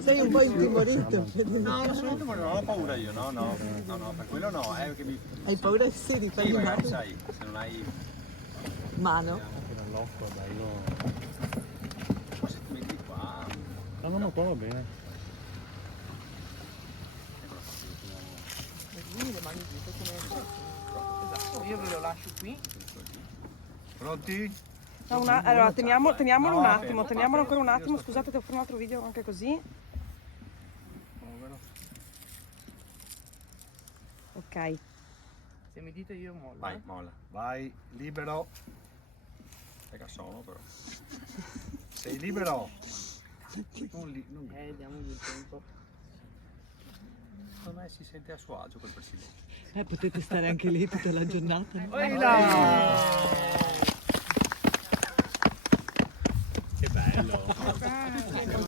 Sei un po' intimorito. No, assolutamente non ho paura io, no, per quello no, che mi... Hai paura sì, di Sì, fargli magari male? sai, se non hai... Mano? Nell'occhio, bello. Forse ti metti qua... No, ma qua va bene. Le mani dite come... Esatto, io ve lo lascio qui. Pronti? No, allora teniamolo No, un attimo, fermo, teniamolo ancora un fermo, attimo, io sto scusate, devo fare un altro video anche così. Povero. Ok. Se mi dite io mollo. Vai, molla. Vai, libero. Che sono però. Sei libero. Non... Diamogli il tempo. Secondo me si sente a suo agio quel presidente. Potete stare anche lì tutta la giornata. Ehi là!